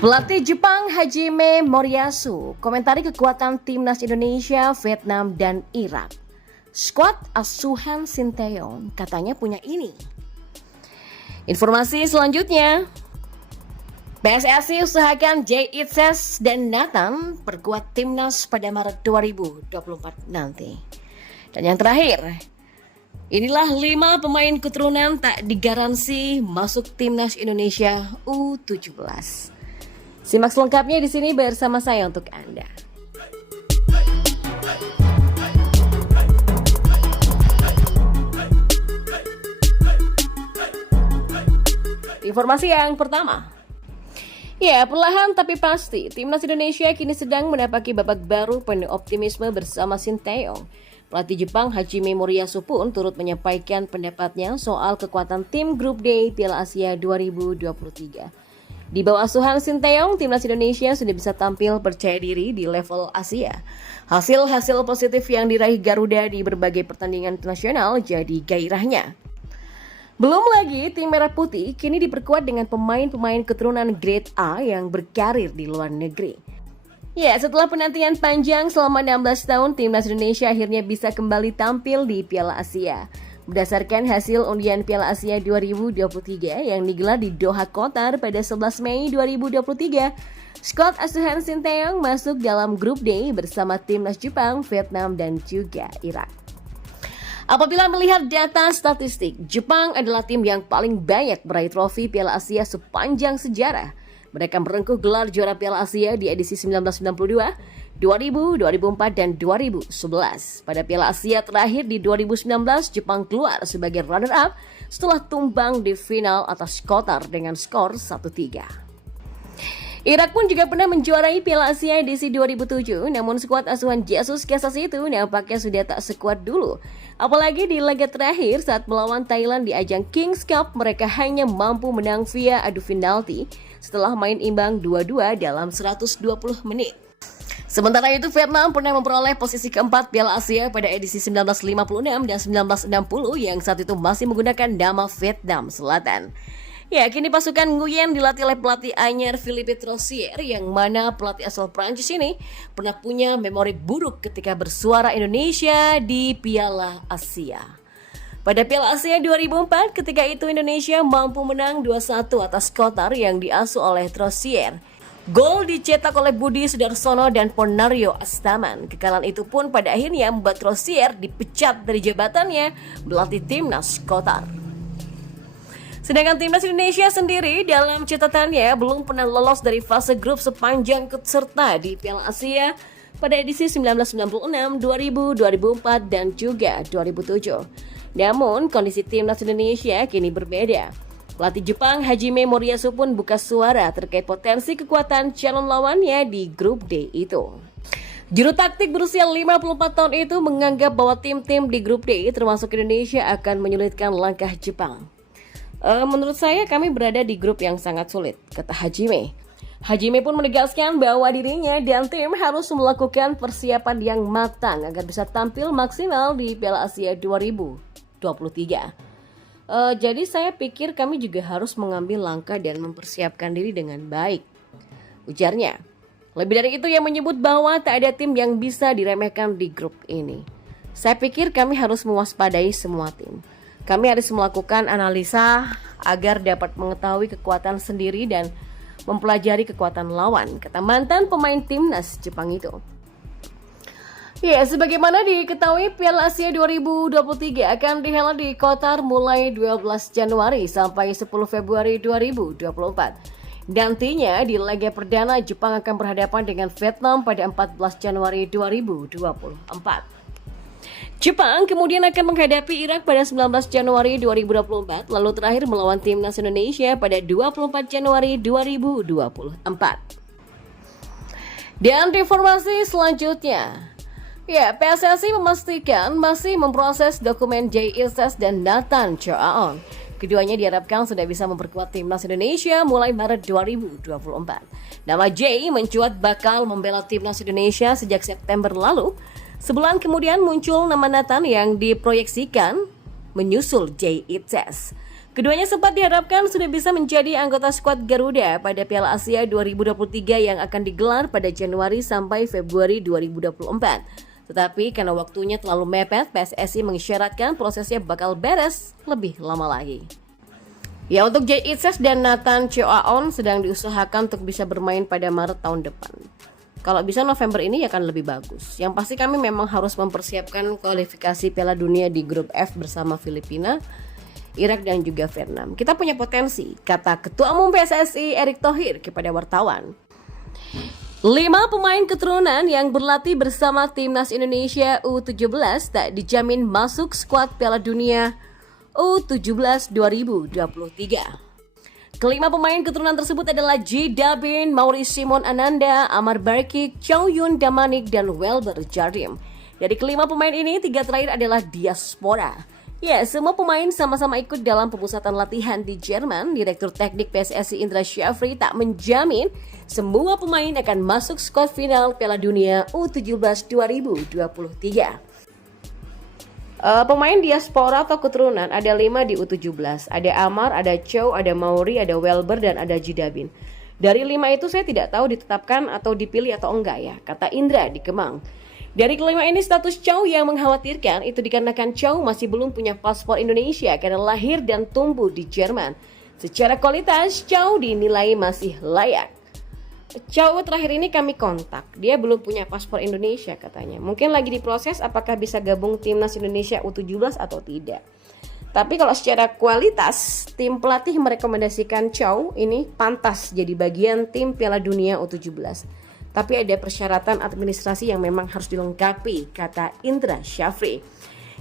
Pelatih Jepang Hajime Moriyasu komentari kekuatan timnas Indonesia, Vietnam, dan Irak. Skuad asuhan Sinteyong katanya punya ini. Informasi selanjutnya, PSSI usahakan Jay Itzes dan Nathan perkuat timnas pada Maret 2024 nanti. Dan yang terakhir, inilah 5 pemain keturunan tak digaransi masuk timnas Indonesia U17. Simak selengkapnya di sini bersama saya untuk Anda. Informasi yang pertama. Ya, perlahan tapi pasti, timnas Indonesia kini sedang menapaki babak baru penuh optimisme bersama Sinteyong. Pelatih Jepang Hajime Moriyasu pun turut menyampaikan pendapatnya soal kekuatan tim Grup D Piala Asia 2023. Di bawah asuhan Sinteyong, timnas Indonesia sudah bisa tampil percaya diri di level Asia. Hasil-hasil positif yang diraih Garuda di berbagai pertandingan internasional jadi gairahnya. Belum lagi, tim Merah Putih kini diperkuat dengan pemain-pemain keturunan Grade A yang berkarir di luar negeri. Ya, setelah penantian panjang selama 16 tahun, timnas Indonesia akhirnya bisa kembali tampil di Piala Asia. Berdasarkan hasil undian Piala Asia 2023 yang digelar di Doha, Qatar pada 11 Mei 2023, skuad asuhan Sinteyong masuk dalam grup D bersama timnas Jepang, Vietnam, dan juga Irak. Apabila melihat data statistik, Jepang adalah tim yang paling banyak meraih trofi Piala Asia sepanjang sejarah. Mereka merengkuh gelar juara Piala Asia di edisi 1992, 2000, 2004, dan 2011. Pada Piala Asia terakhir di 2019, Jepang keluar sebagai runner-up setelah tumbang di final atas Qatar dengan skor 1-3. Irak pun juga pernah menjuarai Piala Asia edisi 2007, namun skuad asuhan Jesus Casas itu nampaknya sudah tak sekuat dulu. Apalagi di laga terakhir saat melawan Thailand di ajang Kings Cup, mereka hanya mampu menang via adu penalti setelah main imbang 2-2 dalam 120 menit. Sementara itu, Vietnam pernah memperoleh posisi keempat Piala Asia pada edisi 1956 dan 1960 yang saat itu masih menggunakan nama Vietnam Selatan. Ya, kini pasukan Nguyen dilatih oleh pelatih anyar Philippe Troussier yang mana pelatih asal Prancis ini pernah punya memori buruk ketika bersuara Indonesia di Piala Asia. Pada Piala Asia 2004, ketika itu Indonesia mampu menang 2-1 atas Qatar yang diasuh oleh Troussier. Gol dicetak oleh Budi Sudarsono dan Ponario Astaman. Kekalahan itu pun pada akhirnya membuat Troussier dipecat dari jabatannya melatih timnas Qatar. Sedangkan timnas Indonesia sendiri dalam catatannya belum pernah lolos dari fase grup sepanjang serta di Piala Asia pada edisi 1996, 2000, 2004, dan juga 2007. Namun, kondisi timnas Indonesia kini berbeda. Pelatih Jepang Hajime Moriyasu pun buka suara terkait potensi kekuatan calon lawannya di grup D itu. Juru taktik berusia 54 tahun itu menganggap bahwa tim-tim di grup D termasuk Indonesia akan menyulitkan langkah Jepang. Menurut saya kami berada di grup yang sangat sulit, kata Hajime. Hajime pun menegaskan bahwa dirinya dan tim harus melakukan persiapan yang matang agar bisa tampil maksimal di Piala Asia 2023. Jadi saya pikir kami juga harus mengambil langkah dan mempersiapkan diri dengan baik, ujarnya. Lebih dari itu ia menyebut bahwa tak ada tim yang bisa diremehkan di grup ini. Saya pikir kami harus mewaspadai semua tim. Kami harus melakukan analisa agar dapat mengetahui kekuatan sendiri dan mempelajari kekuatan lawan, kata mantan pemain timnas Jepang itu. Ya, sebagaimana diketahui Piala Asia 2023 akan dihelat di Qatar mulai 12 Januari sampai 10 Februari 2024. Nantinya di laga perdana Jepang akan berhadapan dengan Vietnam pada 14 Januari 2024. Jepang kemudian akan menghadapi Irak pada 19 Januari 2024, lalu terakhir melawan timnas Indonesia pada 24 Januari 2024. Dan informasi selanjutnya, ya, PSSI memastikan masih memproses dokumen Jay Itzes dan Nathan Choaon. Keduanya diharapkan sudah bisa memperkuat timnas Indonesia mulai Maret 2024. Nama Jay mencuat bakal membela timnas Indonesia sejak September lalu. Sebulan kemudian muncul nama Nathan yang diproyeksikan menyusul Jay Itzes. Keduanya sempat diharapkan sudah bisa menjadi anggota skuad Garuda pada Piala Asia 2023 yang akan digelar pada Januari sampai Februari 2024. Tetapi karena waktunya terlalu mepet, PSSI mengisyaratkan prosesnya bakal beres lebih lama lagi. Ya, untuk Jay Itzes dan Nathan Choaon sedang diusahakan untuk bisa bermain pada Maret tahun depan. Kalau bisa November ini akan lebih bagus. Yang pasti kami memang harus mempersiapkan kualifikasi Piala Dunia di grup F bersama Filipina, Irak dan juga Vietnam. Kita punya potensi, kata Ketua Umum PSSI Erick Thohir kepada wartawan. 5 pemain keturunan yang berlatih bersama Timnas Indonesia U17 tak dijamin masuk skuad Piala Dunia U17 2023. Kelima pemain keturunan tersebut adalah Jidabin, Maurice Simon Ananda, Amar Barkik, Chow Yun Damanik, dan Welber Jardim. Dari kelima pemain ini, 3 terakhir adalah diaspora. Ya, semua pemain sama-sama ikut dalam pemusatan latihan di Jerman. Direktur Teknik PSSI Indra Syafri tak menjamin semua pemain akan masuk skuad final Piala Dunia U17 2023. Pemain diaspora atau keturunan ada 5 di U17. Ada Amar, ada Chow, ada Mauri, ada Welber, dan ada Jidabin. Dari 5 itu saya tidak tahu ditetapkan atau dipilih atau enggak ya, kata Indra di Kemang. Dari kelima ini status Chow yang mengkhawatirkan itu dikarenakan Chow masih belum punya paspor Indonesia karena lahir dan tumbuh di Jerman. Secara kualitas, Chow dinilai masih layak. Chow terakhir ini kami kontak, dia belum punya paspor Indonesia katanya. Mungkin lagi diproses apakah bisa gabung Timnas Indonesia U17 atau tidak. Tapi kalau secara kualitas, tim pelatih merekomendasikan Chow ini pantas jadi bagian tim Piala Dunia U17. Tapi ada persyaratan administrasi yang memang harus dilengkapi, kata Indra Syafri.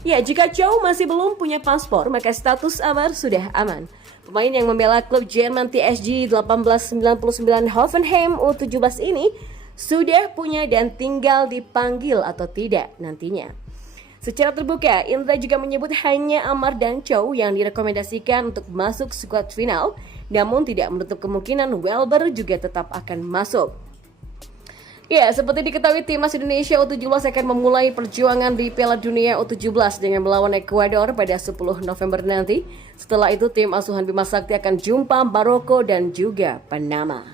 Ya, jika Chow masih belum punya paspor, maka status Amar sudah aman. Pemain yang membela klub Jerman TSG 1899 Hoffenheim U17 ini sudah punya dan tinggal dipanggil atau tidak nantinya. Secara terbuka, Indra juga menyebut hanya Amar dan Chow yang direkomendasikan untuk masuk skuad final, namun tidak menutup kemungkinan Welber juga tetap akan masuk. Ya, seperti diketahui Timnas Indonesia U17 akan memulai perjuangan di Piala Dunia U17 dengan melawan Ekuador pada 10 November nanti. Setelah itu tim asuhan Bima Sakti akan jumpa Maroko dan juga Panama.